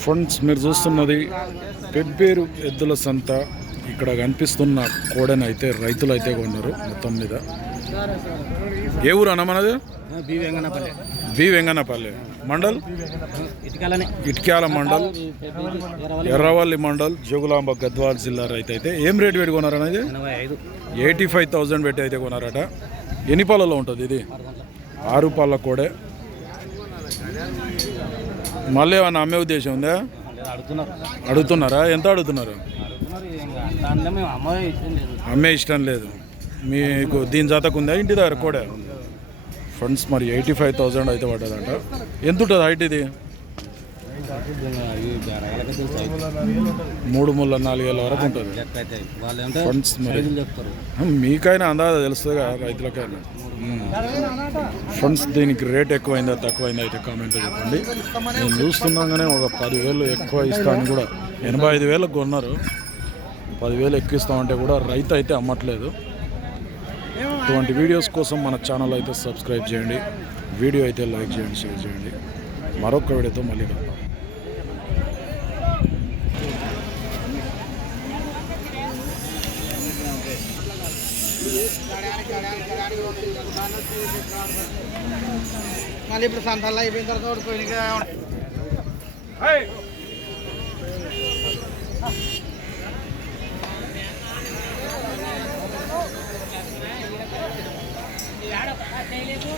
Friends మీరు చూస్తున్నది పెబ్బేరు ఎద్దుల సంత. ఇక్కడ కనిపిస్తున్న కోడెనైతే రైతులు అయితే కొన్నారు మొత్తం మీద. ఏ ఊరు అన్న మనది బి వెంగనపల్లి. బి వెంగనపల్లి. మండల్? ఇట్క్యాల మండల్. ఎర్రవల్లి మండల్ జోగులాంబ గద్వాల్ జిల్లా రైతు అయితే. ఏం రేట్ పెట్టి కొన్నారు అనేది? ఎనభై ఐదు. ఎయిటీ ఫైవ్ థౌజండ్ పెట్టి అయితే కొన్నారట. ఎన్ని పాలలో ఉంటుంది ఇది? ఆరు పాల కోడే. మళ్ళీ ఏమన్నా అమ్మే ఉద్దేశం ఉందా? అడుగుతున్నారు. ఎంత అడుగుతున్నారు? అమ్మే ఇష్టం లేదు. మీకు దీని జాతకు ఉందా? ఇంటి దగ్గర కోడే. ఫ్రెండ్స్ మరి ఎయిటీ ఫైవ్ థౌజండ్ అయితే పడ్డదంట. ఎంత ఉంటుంది హైట్ ఇది? మూడు ముళ్ళ నాలుగేళ్ళ వరకు ఉంటుంది. ఫ్రెండ్స్ మరి. చెప్తారు. మీకైనా అందాజ తెలుస్తుంది కదా రైతులకైనా. ఫండ్స్ ఫ్రెండ్స్ దీనికి రేట్ ఎక్కువైందా తక్కువైందా అయితే కామెంట్ చెప్పండి. నేను చూస్తున్నాగానే ఒక పదివేలు ఎక్కువ ఇస్తాను కూడా ఎనభై ఐదు వేలకు కొన్నారు. పదివేలు ఎక్కువ ఇస్తామంటే కూడా రైతు అయితే అమ్మట్లేదు. ఇటువంటి వీడియోస్ కోసం మన ఛానల్ అయితే సబ్స్క్రైబ్ చేయండి. వీడియో అయితే లైక్ చేయండి షేర్ చేయండి. మరొక వీడియోతో మళ్ళీ కలుద్దాం. మళ్ళీ ఇప్పుడు సంతాల్లో అయిపోయిన తర్వాత ఓడిపోయిన ఏడ చేయలేదు